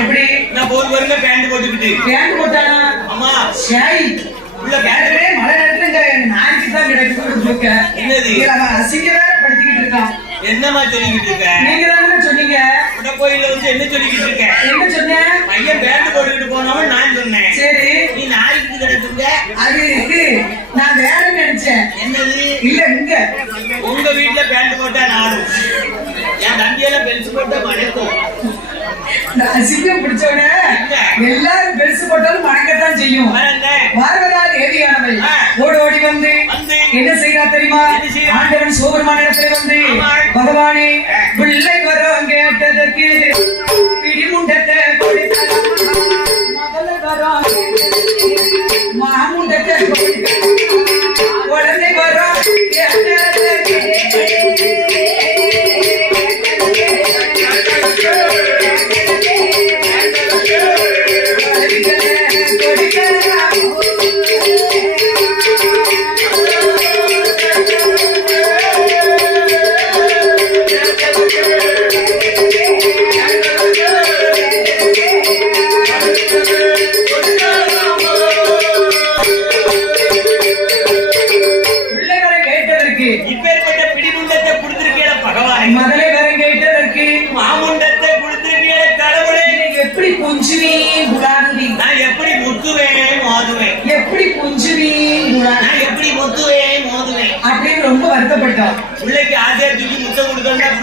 எப்படி? நான் ஒரு வருங்க பேண்ட் போட்டுக்கிட்டு. பேண்ட் போட்டானா? அம்மா. ஷாய். உள்ள பேண்ட் மழை நேரத்துல நாய்க்கு தான் கிடைக்கும் என்னது? அவன் அசிங்க வேற படுத்திக்கிட்டு இருக்கான். என்னமா சொல்லிக்கிட்டு இருக்க? நீங்க தானே சொன்னீங்க? உட கோயில்ல வந்து என்ன சொல்லிக்கிட்டு இருக்க? என்ன சொன்னேன் பையன் பேண்ட் போட்டுக்கிட்டு போனவன் நான் சொன்னேன். சரி. நீ நாளைக்கு கிடக்குங்க அது நான் வேற நினைச்சேன். என்னது? இல்ல இங்க. உங்க வீட்டுல பேண்ட் போட்டா நானும். என் தம்பியெல்லாம் பெருசு போட்டா மணக்கும் இந்த அசிங்கம் பிடிச்சவன எல்லாரும் பெருசு போட்டாலும் மணக்கத்தான் செய்யும் தேவியானவள் ஆ. ஓடி ஓடி வந்து என்ன செய்யறா தெரியுமா? ஆண்டவன் சோபெருமான இடத்துல வந்து. பகவானே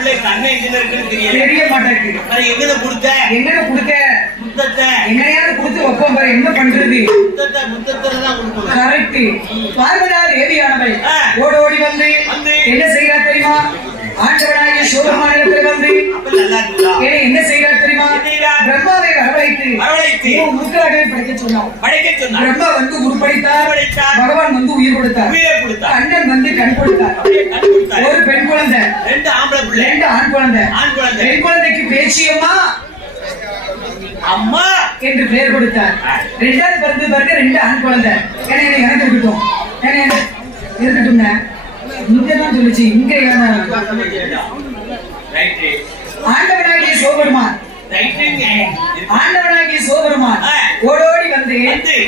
கொடுத்தோம்னா பிள்ளை கண்ணை எங்க இருக்குன்னு தெரியல. தெரிய மாட்டேங்குது. அது எங்க கொடுத்த? என்னங்க கொடுக்க முத்தத்தை. என்னையாவது கொடுத்து வைப்போம் பாரு என்ன பண்றது? முத்தத்தை முத்தத்துல தான் கொடுக்கணும். கரெக்ட். பார்வதா தேவியானவள் ஆ. ஓடி ஓடி வந்து வந்து. என்ன செய்யறா தெரியுமா? ஆண்டவனாகிய வந்து. நல்லா இருக்குதா ஏன்னா என்ன செய்யறா தெரியுமா? வரவழைத்து. முக்கலாகவே படிக்க சொன்னான். படைக்க சொன்னார் பிரம்மா வந்து உருப்படைத்தார் உருப்படைத்தார். பகவான் வந்து உயிர் கொடுத்தார். உயிரை கொடுத்தார். கண்ணன் வந்து கண் கொடுத்தார். அப்படியே கண் கொடுத்தார். ஒரு பெண் குழந்தை. ரெண்டு ஆம்பளை பிள்ளை. ரெண்டு ஆண் குழந்தை. ஆண் குழந்தை. பெண் குழந்தைக்கு பேச்சியம்மா அம்மா என்று பெயர் கொடுத்தார். ரெண்டாவது பிறந்து பிறகு ரெண்டு ஆண் குழந்தை. ஏன்னா எனக்கு இருக்கட்டும் ஏன்னா இருக்கட்டும்ங்க. இங்க தான் சொல்லுச்சு இங்க ஆண்டவனாகிய சோபெருமான் ஆண்டவனாகிய சோபெருமான் ஆ. ஓடோடி வந்து.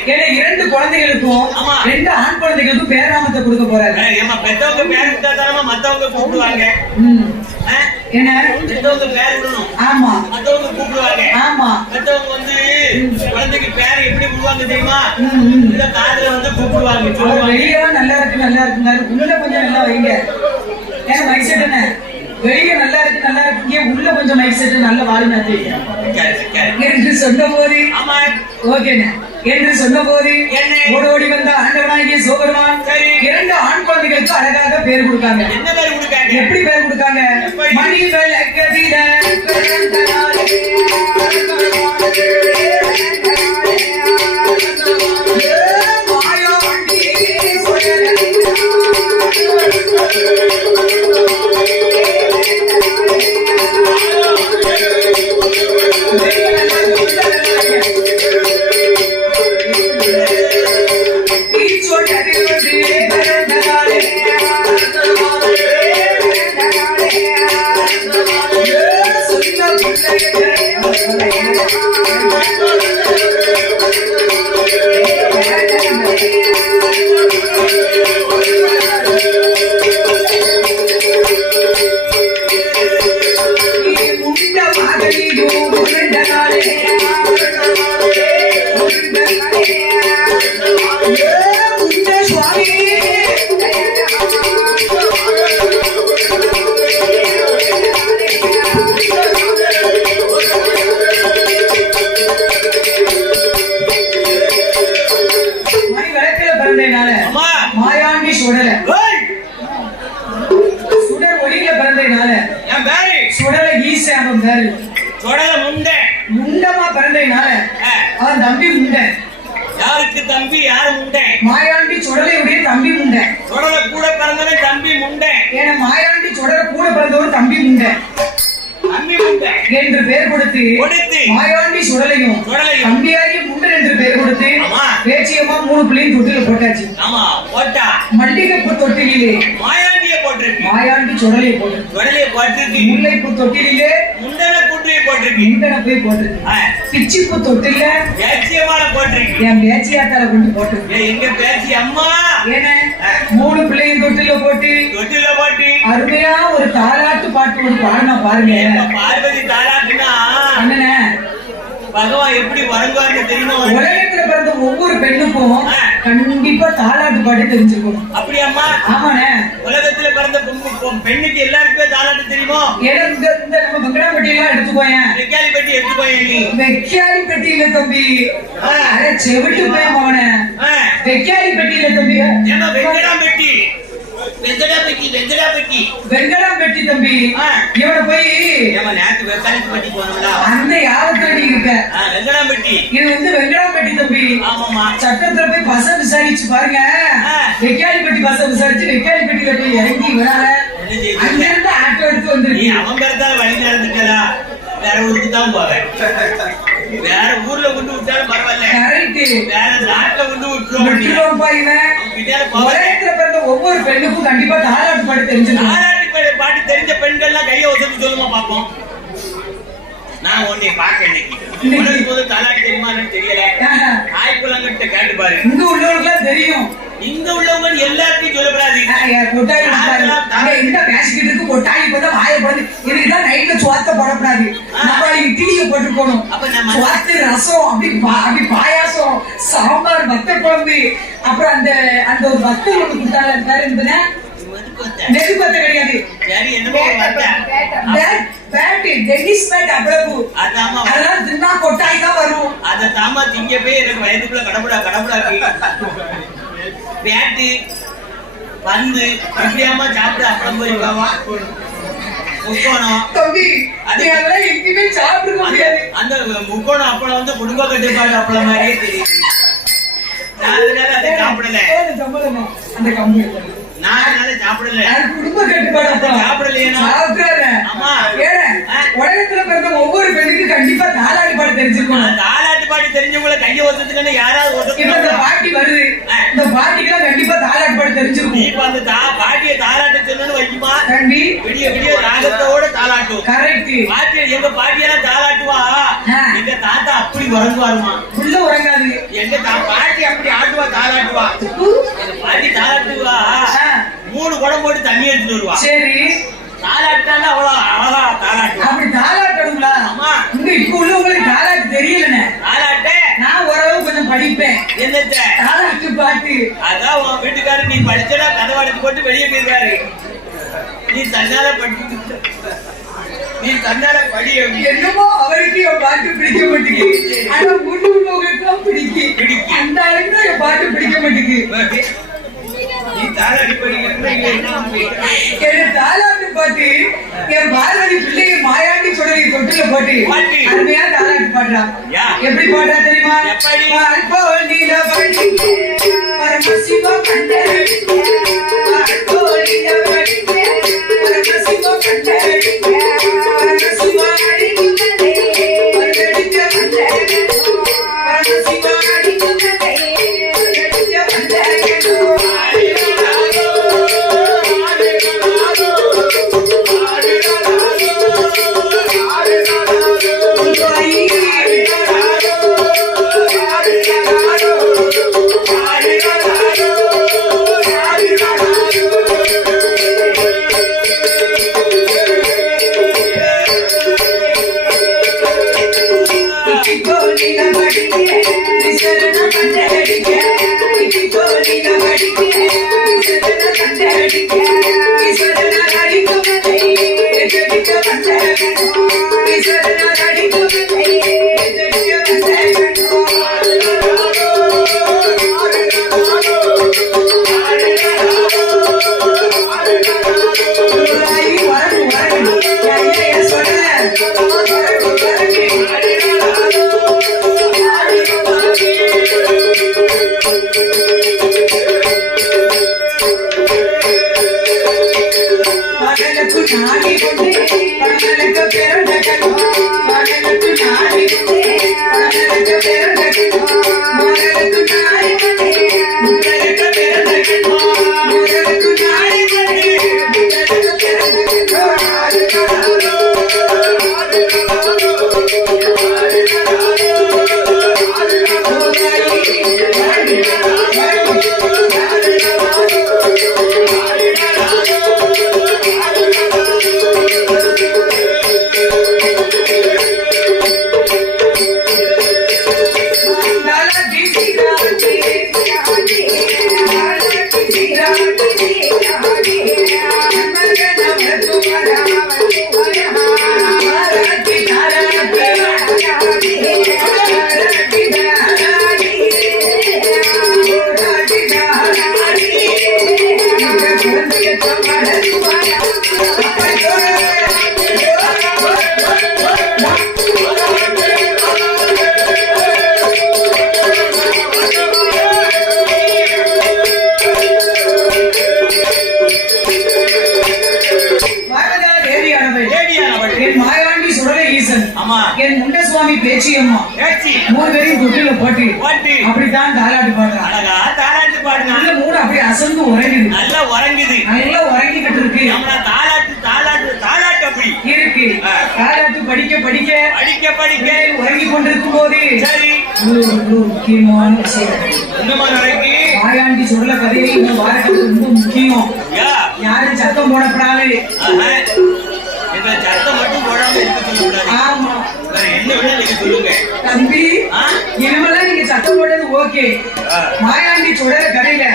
ஏன்னா இரண்டு குழந்தைகளுக்கும். ரெண்டு ஆண் குழந்தைகளுக்கும் பேராமத்தை கொடுக்க போறாரு. ஏமா பெத்தவங்க பேர் விட்டா தானமா மத்தவங்க கூப்பிடுவாங்க? என்ன? பெத்தவங்க பேர் விடணும். ஆமா. மத்தவங்க கூப்பிடுவாங்க. ஆமா. பெத்தவங்க வந்து குழந்தைக்கு பேர் எப்படி விடுவாங்க தெரியுமா. இந்த காதுல வந்து கூப்பிடுவாங்க வெளியே நல்லா இருக்கு நல்லா இருக்குங்க உள்ள கொஞ்சம் நல்லா வைங்க. ஏன்னா மைக் செட் என்ன வெளியே நல்லா இருக்கு நல்லா இருக்கு உள்ள கொஞ்சம் மைக் செட் நல்ல சரி. என்று சொன்ன போது ஓகேண்ணே என்று சொன்ன போது என்ன? ஓடோடி வந்த ஆண்டவனாகிய சோபெருமான். இரண்டு ஆண் குழந்தைகளுக்கு அழகாக பேர் கொடுக்காங்க என்ன பேர் கொடுக்காங்க எப்படி பேர் கொடுக்காங்க எப்படி? மணி விளக்கதிர பிறந்த முண்டை மாயாண்டி சுடல கூட பிறந்தவர் தம்பி முண்டை தம்பி முண்டை என்று பெயர் கொடுத்து கொடுத்து. மாயாண்டி சுடலையும் சுடலையும். கம்பியாகி முண்டர் என்று பெயர் கொடுத்து ஆமா. பேச்சியம்மா மூணு பிள்ளையும் தொட்டில போட்டாச்சு. ஆமா போட்டா. மல்லிகைப்பூ தொட்டிலே மாயாண்டிய போட்டிருக்கு. மாயாண்டி சுடலை போட்டு. உடலைய போட்டிருக்கு. முல்லைப்பூ தொட்டிலே முண்டன குன்றிய போட்டிருக்கு. இந்தன போய் போட்டிருக்கு. பிச்சிப்பூ தொட்டில பேச்சியமான போட்டிருக்கு. என் பேச்சியாத்தால கொண்டு போட்டிருக்கு. எங்க பேச்சி அம்மா? ஏன்னா மூணு பிள்ளையும் தொட்டில போட்டு தொட்டில போட்டு. அருமையா ஒரு தாலாட்டு பாட்டு ஒரு பாடினா பாருங்க. பார்வதி தாராட்டுனா அண்ணனே. பகவான் எப்படி வரங்குவான்னு தெரியுமா? உலகத்துல பிறந்த ஒவ்வொரு பெண்ணுக்கும். கண்டிப்பா தாலாட்டு பாட்டு தெரிஞ்சிருக்கும். அப்படியாம்மா? ஆமாண்ணே. உலகத்துல பெண்ணுக்கு எல்லாருக்குமே தாராட்டு தெரியுமா? ஏன்னா இந்த நம்ம பங்களாப்பட்டி எல்லாம் எடுத்துக்கோயேன். வெக்காலி பெட்டி எடுத்துக்கோய நீ. வெக்காலி பெட்டியில தம்பி. ஆ. அட செவிட்டு போய் மகனே வெக்காலி பெட்டியில தம்பி. ஏம்மா வெங்கடா பெட்டி வெங்கடா பெட்டி வெங்கடா பெட்டி பெட்டி தம்பி. இவனை போய் ஏம்மா நேத்து வெக்காலி பெட்டி போனோம்ல. அந்த யாவத்துல நீ இருக்க? வெங்கடா பெட்டி இது வந்து வெங்கடம் பெட்டி தம்பி. ஆமாம்மா. சட்டத்துல போய் பச விசாரிச்சு பாருங்க. வெக்காலி பெட்டி பச விசாரிச்சு வெக்காலி பெட்டியில போய் இறங்கி விடாத ஆட்டோ எடுத்து நீ அவன் பிறந்தால வழி நடந்துட்டா வேற ஊருக்கு தான் போவேன். வேற ஊர்ல கொண்டு விட்டாலும் பரவாயில்ல. வேற நாட்டுல கொண்டு விட்டுருவோம் ஒவ்வொரு பெண்ணுக்கும் கண்டிப்பா தாலாட்டு பாட்டு தெரிஞ்சிருக்கும் தாலாட்டு பாடி- பாடி தெரிஞ்ச பெண்கள்லாம் கையை ஒசத்து சொல்லுமா பாப்போம். நான் உன்னை பார்க்க இன்னைக்கு. போது தாலாட்டு தெரியுமான்னு தெரியல. ஆஹா. தாய்க்குள்ளங்கிட்ட கேட்டு பாரு. இங்க உள்ளவர்களுக்கு தெரியும். இங்க உள்ளவங்க எல்லாத்தையும். அங்க எந்த பேசிக்கிட்டு இருக்கு கொட்டாய் இப்பதான் வாய போடுது இதுக்குதான் நைட்ல சுவாத்த போடக்கூடாது. நாளைக்கு டீய போட்டு போகணும் அப்ப நம்ம- சுவாத்து ரசம் அப்படி பா- அப்படி பாயாசம் சாம்பார் வத்த குழம்பு. அப்புறம் அந்த அந்த ஒரு வத்தல் ஒண்ணு கொடுத்தாங்க அது பேர் இருந்தது எதுக்கு வந்த? நெருப்பு வத்த கிடையாது சரி என்னமோ வந்த பேட் பேட் டென்னிஸ் பேட் அவ்வளவு. அதெல்லாம் தின்னா கொட்டாய் தான் வரும். அத தாமா திங்க போய் எனக்கு வயதுக்குள்ள கடவுடா கடவுடா பேட்டு பந்து இப்படியாமா சாப்பிட அப்புறம் போயிருக்காவா முக்கோணம் தம்பி நீ அதெல்லாம் எங்கேயுமே சாப்பிட முடியாது அந்த முக்கோணம் அப்பளம் வந்து குடும்ப கட்டுப்பாடு அப்பளம் மாதிரியே தெரியுது நான் அதனால அதை சாப்பிடல அந்த கம்பு. நான் அதனால சாப்பிடல அது குடும்ப கட்டுப்பாடு அப்பா. சாப்பிடலையே நான். சாப்பிடுறாரு. ஆமா. உலகத்துல பிறந்த ஒவ்வொரு பெண்ணுக்கும் கண்டிப்பா தாலாட்டு பாட தெரிஞ்சிருக்கணும் தாலாட்டு பாடி தெரிஞ்சவங்கள கைய ஒசத்துக்கன்னு யாராவது இந்த ஒசத்துக்கணும் பாட்டி வருது. இந்த பாட்டிக்கெல்லாம் தாலாட்டு நீ தெரிஞ்சிருக்கும். இப்ப அந்த தா பாட்டிய தாலாட்டு சொன்னு வைக்குமா? தம்பி. விடிய விடிய ராகத்தோட தாலாட்டும். கரெக்ட் பாட்டி எங்க பாட்டியெல்லாம் தாலாட்டுவா. எங்க தாத்தா அப்படி உறங்குவாருமா? உள்ள உறங்காது. எங்க தா- பாட்டி அப்படி ஆட்டுவா தாலாட்டுவா? எங்க பாட்டி தாலாட்டுவா. மூணு குடம் போட்டு தண்ணி எடுத்துட்டு வருவா. சரி. தாலாட்டாண்டா அவ்வளவு அழகா தாலாட்டுவா. அப்படி தாலாட்டணுங்களா ஆமா. இங்க இப்ப உள்ளவங்களுக்கு தாலாட்டு தெரியலண்ணே. தாலாட்ட நான் ஓரளவு கொஞ்சம் படிப்பேன். என்னத்த? தாலாட்டு பாட்டு. அதான் உன் வீட்டுக்காரர் நீ படிச்சனா கதவை அடைச்சு போட்டு வெளியே போயிருவாரு நீ தன்னால படி நீ தன்னால படி. என்னமோ அவருக்கு என் பாட்டு பிடிக்க மாட்டேங்குது. ஆனா முன்னு உள்ளவங்களுக்கு தான் பிடிக்கும் பிடிக்கும். அந்த அளவுக்கு தான் என் பாட்டு பிடிக்க மாட்டேங்குது. நீ தாலாடி படிக்கிறதுல இங்க என்ன அப்படி? பாட்டு என் பிள்ளைய மாயாண்டி தொட்டில போட்டு. பாட்டு. அருமையா யா. எப்படி பாடுறா தெரியுமா? பரமசிவம் கண்டடி, வாழ்போல் நிலவடி, பரமசிவம் கண்டடி, பரமசிவம் சரி ஒரு ஒரு முக்கியமான விஷயம் இன்னுமா மாயாண்டி சொல்ல கதையை இந்த வாரத்துக்கு ரொம்ப முக்கியம். யாரும் சத்தம் போடப்படாது. தம்பி ஆ? இனிமேலாம் நீங்க சத்தம் போட்டது ஓகே. மாயாண்டி சொல்ற கதையில.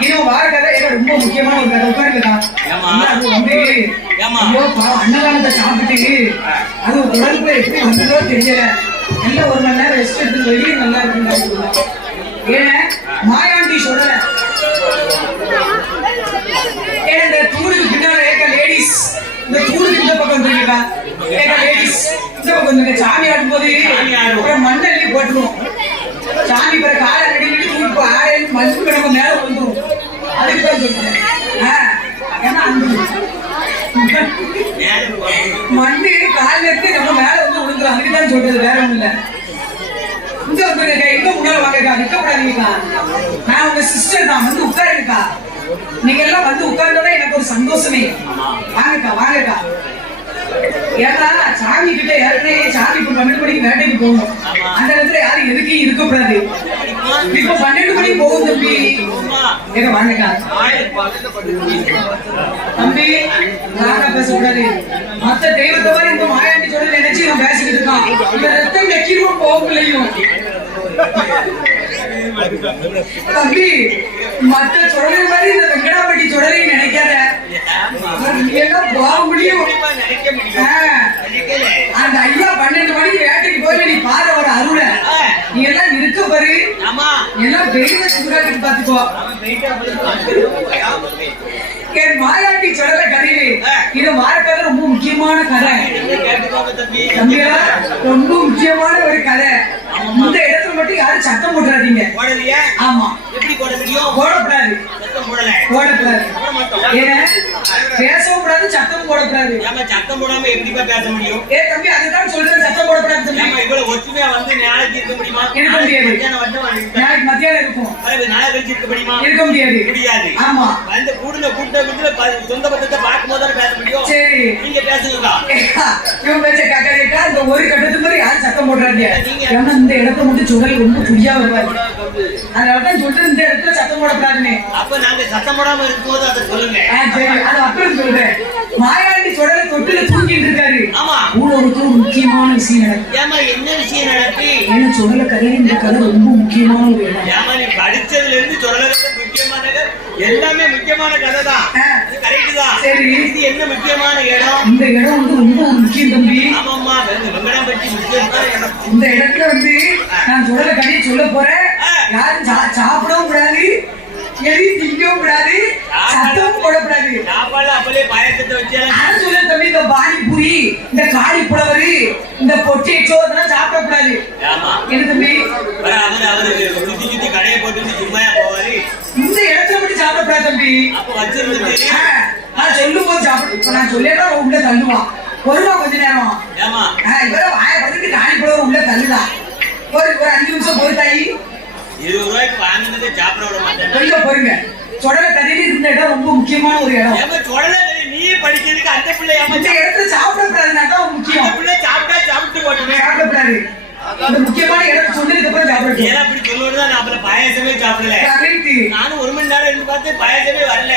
இது வார கதை ரொம்ப முக்கியமான ஒரு கதை ஏம்மா? ஐயோ அன்னதானத்தை சாப்பிட்டு. அது உடலுக்குள்ள எப்படி வந்ததோ தெரியல. நல்ல ஒரு மணி நேரம் ரெஸ்ட் எடுத்து வெளியே நல்லா இருக்குங்க ஏன்னா மாயாண்டி சொல்ற ஏன் இந்த தூணுக்கு பின்னால ஏக்க லேடிஸ் இந்த தூணுக்கு இந்த பக்கம் வந்துருக்கா ஏக்க லேடிஸ் இந்த பக்கம் வந்துருக்க சாமி ஆடும். அப்புறம் மண்ணள்ளி போட்டுரும். சாமி பிற காலை அடிக்கடி தூக்கி ஆடையில் மண்ணு கிடக்கு மேல வந்துரும். அதுக்கு தான் சொல்றேன். ஆ, ஏன்னா அந்த. மண்ணு கால்ல இருந்து நம்ம மேல வந்து அதுக்கு தான் சொல்றது வேற ஒண்ணும் இல்ல. இங்க வந்துருக்கா எங்க முன்னால வாங்கக்கா நிக்கப்படாதீங்கக்கா நான் உங்க சிஸ்டர் தான் வந்து உட்காருங்கக்கா நீங்க எல்லாம் வந்து உட்கார்ந்தா எனக்கு ஒரு சந்தோஷமே. வாங்கக்கா வாங்கக்கா. ஏன்னா சாமி கிட்ட யாருமே சாமி இப்ப பன்னெண்டு மணிக்கு வேட்டைக்கு போகணும். அந்த இடத்துல யாரும் எதுக்கும் இருக்கக்கூடாது இப்ப பன்னெண்டு மணிக்கு போகும் தம்பி. அம்மா, ஏங்க வாங்கக்கா. தம்பி நானா பேசக்கூடாது மத்த தெய்வத்தை மாதிரி இந்த மாயாண்டி நினைச்சு நான் பேசிக்கிட்டு இருக்கான். இந்த ரத்தம் நக்கிரும் போகலையும் தம்பி மத்த சுடலை மாதிரி இந்த வெங்கடாப்பட்டி சுடலையும் நினைக்காத. முடியும். அந்த ஐயா பன்னெண்டு மணிக்கு வேட்டைக்கு போய் நீ பாரு ஒரு அருளை. நீ எல்லாம் இருக்க பாரு. ஆமா. எல்லாம் சூறாட்டுக்கு பாத்துக்கோ என் மாயாண்டி சுடலை கதையிலே. இது வாரக்கதை ரொம்ப முக்கியமான கதை. தம்பியா ரொம்ப முக்கியமான ஒரு கதை. இந்த இடத்துல மட்டும் யாரும் சத்தம் போட்டுறாதீங்க. ஆமா. எப்படி போட முடியும் போடக்கூடாது. சத்தம் போடல. போடக்கூடாது. போட மாட்டோம். ஏன்னா பேசவும் கூடாது சத்தம் போடக்கூடாது. ஏமா சத்தம் போடாம எப்படிப்பா பேச முடியும்? ஏ தம்பி அதுதான் சொல்றேன் சத்தம் போடக்கூடாது தம்பி. ஏமா இவ்வளவு ஒற்றுமையா வந்து நாளைக்கு இருக்க முடியுமா? இருக்க முடியாது. மத்தியானம் வந்து வந்து நாளைக்கு மத்தியானம் இருக்கும். பிறகு நாளை கழிச்சு இருக்க முடியுமா? இருக்க முடியாது. முடியாது. ஆமா. வந்து கூடுன கூட்டத்துல சொந்த பக்கத்தை பார்க்கும் போது பேச முடியும்? சரி. நீங்க இவன் இந்த ஒரு கட்டத்துக்கு மாதிரி யாரும் சத்தம் போடுறாங்க நீங்க- இந்த இடத்த மட்டும் சுடல் ரொம்ப புரியா வருவாரு. அதனாலதான் சொல்றேன் இந்த இடத்துல சத்தம் போடக்கூடாதுன்னு. அப்ப நாங்க சத்தம் போடாம இருக்கும்போது அதை சொல்லுங்க. அது அப்புறம் சொல்றேன். மாயாண்டி சுடலை தொட்டில தூங்கிட்டு இருக்காரு. ஆமா. ஊழலுக்கு முக்கியமான விஷயம் நடக்கும் ஏமா என்ன விஷயம் நடக்கு? ஏன்னா சுடல கதையில இந்த கதை ரொம்ப முக்கியமான ஒரு இடம். ஏமா நீ படிச்சதுல இருந்து சொல்றது முக்கியமானது எல்லாமே முக்கியமான கதை தான் கரெக்ட் தான். சரி. இது என்ன முக்கியமான இடம்? இந்த இடம் வந்து ரொம்ப ஒரு முக்கியம் தம்பி. ஆமாம்மா வெங்கடாம்பட்டி முக்கியமான இடம். இந்த இடத்துல வந்து நான் சுடல கதையை சொல்ல போறேன். யாரும் சாப்பிடவும் கூடாது. எதையும் திங்கவும் கூடாது. சத்தமும் போடக்கூடாது. சாப்பாடு அப்பலே பாயசத்தை வச்சு சொல்ல தம்பி இந்த பானிபூரி இந்த காளி புலவரு இந்த பொட்டேட்டோ அதெல்லாம் சாப்பிடக்கூடாது. ஆமா. என்ன தம்பி? அவரு அவரு சுத்தி சுத்தி கடையை போட்டு சும்மாயா போவாரு. இந்த இடத்துல வச்சிருந்துட்டு. நான் சொல்லும் போது சாப்பிடு இப்ப நான் சொல்லேன்னா அவன் உள்ள தள்ளுவான் வருவான் கொஞ்ச நேரம். ஏமா ஆ, இவர வாய பத்திட்டு காணி கூட உள்ள தள்ளுதான் ஒரு ஒரு அஞ்சு நிமிஷம் போய் தாயி இருபது ரூபாய்க்கு வாங்கினதை சாப்பிட விட மாட்டேன். போருங்க. சொடல கதையில இருந்த இடம் ரொம்ப முக்கியமான ஒரு இடம். சொல்லல நீ படிச்சதுக்கு அந்த பிள்ளை இந்த இடத்துல சாப்பிடக்கூடாதுன்னா தான் அந்த முக்கியம் பிள்ளை சாப்பிட்டா சாப்பிட்டு போட்டுமே. சாப்பிடக்கூடாது. முக்கியமான இடத்தை சொன்னதுக்கு அப்புறம் சாப்பிடணும் ஏன்னா அப்படி சொல்லுவது தான் நான் அப்பல பாயாசமே சாப்பிடல. நானும் ஒரு மணி நேரம் இருந்து பார்த்து பாயாசமே வரல.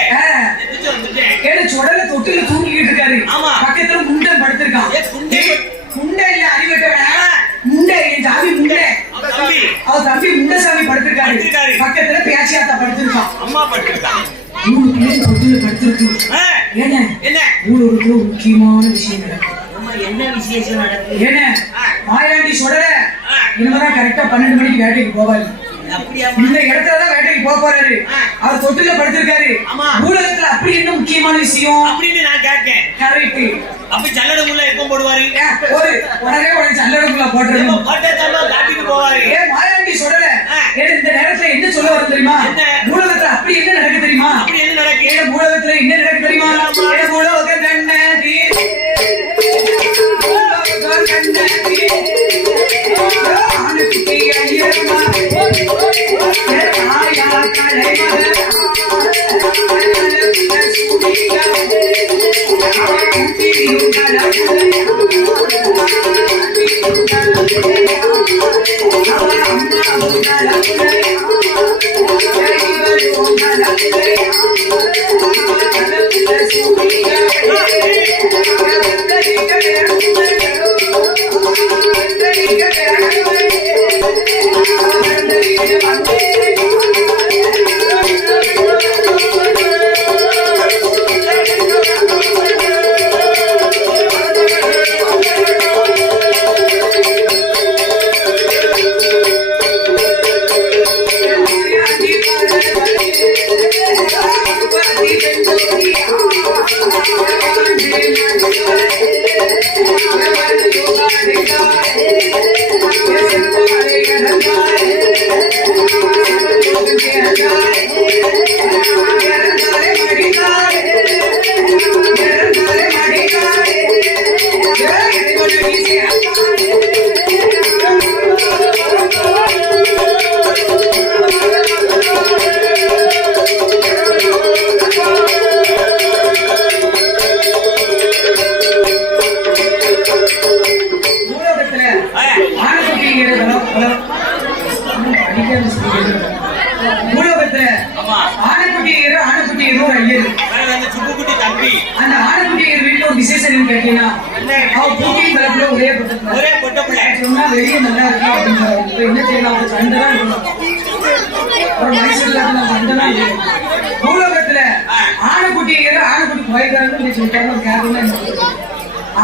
ஏன்னா சொடல தொட்டில தூங்கிட்டு இருக்காரு. ஆமா. பக்கத்துல முண்டன் படுத்திருக்கான். முண்டை இல்ல வேணாம் முண்டை என் சாமி முண்டை. அவன் தம்பி. தம்பி முண்டசாமி படுத்திருக்காரு. பக்கத்துல பேச்சியாத்தா படுத்திருக்கான். அம்மா பட்டிருக்கான் மூணு பேரும் தொட்டில படுத்திருக்கு. ஏன்னா என்ன? ஊழலுக்கு முக்கியமான விஷயம் நடக்கும் என்ன விசேஷம் நடக்குது? ஏன்னா. மாயாண்டி சொடல. ஆ. இனிமேதான் கரெக்டா பன்னெண்டு மணிக்கு வேட்டைக்கு போவாரு. இந்த இடத்துல தான் வேட்டைக்கு போக போறாரு. அவர் தொட்டில படுத்திருக்காரு. ஆமா. ஊழகத்துல அப்படி என்ன முக்கியமான விஷயம்? அப்படின்னு நான் கேட்கேன். கரெக்ட். அப்ப சல்லடமுள்ள எப்ப போடுவாரு? ஒரு உடனே உடனே சல்லடக்குள்ள எப்ப போட்டுருங்க போட்டா தம்பா காட்டிட்டு போவாரு? ஏ மாயாண்டி சொல்லல இந்த நேரத்துல என்ன சொல்ல வரும் தெரியுமா? என்ன? ஊடகத்துல அப்படி என்ன நடக்கு தெரியுமா? அப்படி என்ன நடக்கு? ஊடகத்துல என்ன நடக்கு தெரியுமா? ஏன் ஊடக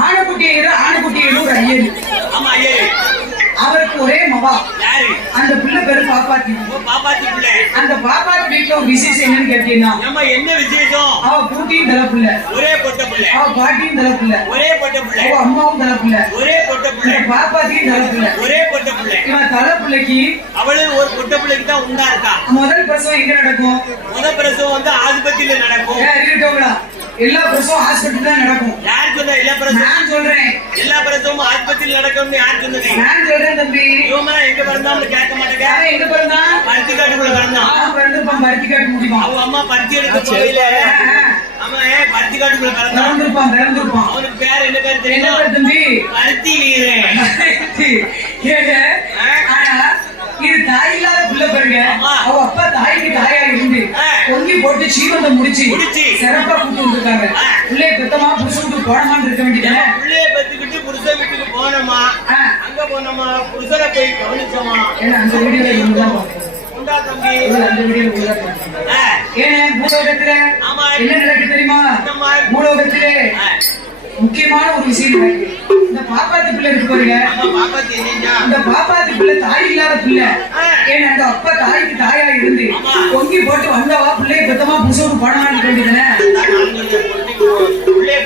ஐயர் ஒரு ஐயர் ஆமா ஐயே அவருக்கு ஒரே மவா யாரு அந்த பிள்ளை பேரு பாப்பாத்தி அந்த பாப்பாத்தி வீட்டுல ஒரு விசேஷம் என்னன்னு கேட்டீங்கன்னா என்ன விசேஷம் அவ பூட்டியும் தலைப்புல ஒரே பொட்ட பிள்ளை அவ பாட்டியும் தலைப்புல ஒரே பொட்ட பிள்ளை அவ அம்மாவும் தலைப்புல ஒரே பொட்ட பிள்ளை பாப்பாத்தியும் தலைப்புல ஒரே பொட்ட பிள்ளை இவன் தலைப்புலைக்கு அவளும் ஒரு பொட்ட பிள்ளைக்கு தான் உண்டா இருக்கா முதல் பிரசவம் எங்க நடக்கும்? முத பிரசவம் வந்து ஆஸ்பத்திரியில நடக்கும் ஏன் இருக்கட்டோங்களா எல்லா பிரசவம் ஹாஸ்பிட்டல் தான் நடக்கும். யார் சொன்னா எல்லா பிரசவம் நான் சொல்றேன். எல்லா பிரசவமும் ஆஸ்பத்திரியில நடக்கும்னு யார் சொன்னது? நான் சொல்றேன் தம்பி. இவமா எங்க பிறந்தான்னு கேட்க மாட்டேங்க. யாரும் எங்க பிறந்தான் பருத்தி காட்டுக்குள்ள பிறந்தான் அவன் பிறந்திருப்பான் பருத்தி காட்டு முடியுமா? அவங்க அம்மா பருத்தி எடுக்க போகையில அவன் பருத்தி காட்டுக்குள்ள பிறந்தான் பிறந்திருப்பான் பிறந்திருப்பான். அவனுக்கு பேர் என்ன பேர் என்ன தெரியுமா? பேர் தம்பி? பருத்தி. வீரன் ஆனா, இது தாய் இல்லாத புள்ள பாருங்க. அவ அப்பா தாய்க்கு தாயா இருந்து. பொங்கி போட்டு சீமந்தம் முடிச்சு முடிச்சு. சிறப்பா கூட்டு வந்திருக்காங்க. பிள்ளைய பெத்தமா புருஷனுக்கு போனமான்னு இருக்க வேண்டியதானே பிள்ளைய பெத்துக்கிட்டு புருஷன் வீட்டுக்கு போனோமா. அங்க போனோமா புருஷனை போய் கவனிச்சோமா ஏன்னா அந்த வீடியோல பார்க்கணும். உண்டா தம்பி அந்த வீடியோல. ஆ, ஏன் பூலோகத்துல ஆமா. என்ன நடக்கு தெரியுமா. பூலோகத்திலே முக்கியமான ஒரு விஷயம் இந்த பாப்பாத்தி பிள்ளை இருக்கு பாருங்க. அம்மா பாப்பாத்தி பிள்ளை தாய் இல்லாத பிள்ளை. ஏன்னா அந்த அப்பா தாய்க்கு தாயா இருந்து. பொங்கி போட்டு வந்தவா? பிள்ளைய பெத்தமா புருஷனுக்கு போனமான்னு வேண்டியதானே பிள்ளைய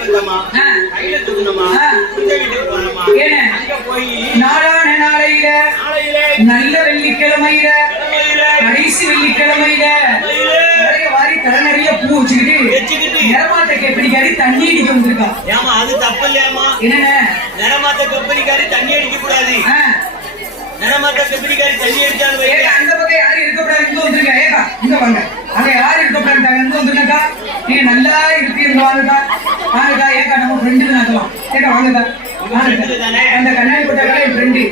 தண்ணி அடிக்க வந்திருக்கா. ஏமா அது தப்பு இல்லையாமா என்னென்ன நிறமாத்த கம்பெனிக்காரி தண்ணி அடிக்க கூடாது நிறமாத்த கம்பெனிக்காரி தண்ணி ஏக்கா, அந்த பக்கம் யாரும் இருக்கக்கூடாது இங்க வந்துருங்க ஏக்கா இங்க வாங்க. அங்க யாரும் இருக்கக்கூடாது இங்க வந்துருங்கக்கா நீங்க நல்லா இருப்பீங்க வாங்கக்கா. வாங்கக்கா ஏக்கா நம்ம ஃப்ரெண்டு நாக்கலாம் ஏக்கா வாங்கக்கா? அந்த கண்ணாடி போட்டாக்கா என் ஃப்ரெண்டு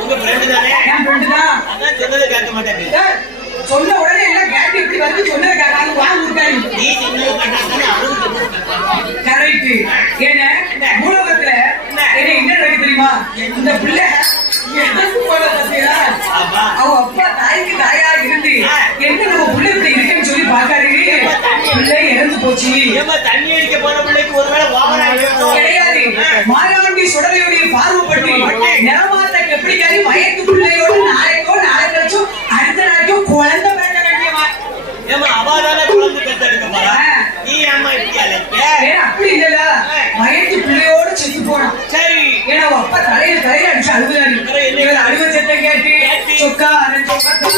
உங்க ஃப்ரெண்டு தானே? என் ஃப்ரெண்டு தான். அதான் சொன்னதை கேட்க ஏய், சொன்ன உடனே எல்லாம் கேட்டு இப்படி வந்து சொன்னது கேட்காது வாங்க இருக்காங்க கரெக்ட் ஏன்னா பூலோகத்துல என்ன என்ன நடக்கு தெரியுமா? இந்த பிள்ளை எனக்கு அவ அப்பா தாய்க்கு தாயா இருந்து என்ன நம்ம பிள்ளை இப்படி இருக்குன்னு சொல்லி பாக்காரு பிள்ளை இறந்து போச்சு. தண்ணி அடிக்க போன பிள்ளைக்கு ஒருவேளை ஓவரா இருக்கும் கிடையாது. மாயாண்டி சுடலையுடைய பார்வைப்பட்டு நிறமாத்த எப்படி காரி பிள்ளையோட நாளைக்கோ நாளை கழிச்சோ அடுத்த நாளைக்கோ குழந்தை பிறக்க வேண்டியவா ஏம்மா அவாதான குழந்தை பெத்தெடுக்க போறா ஆ. நீ ஏம்மா இப்படி அழைக்க ஏன் அப்படி இல்லல மயக்கு போனான் சரி. ஏன்னா அப்பா தலையில தலையில அடிச்சு அழுகுறாரு. இவர் அழுவ சத்தம் கேட்டு சொக்கா சொக்கா.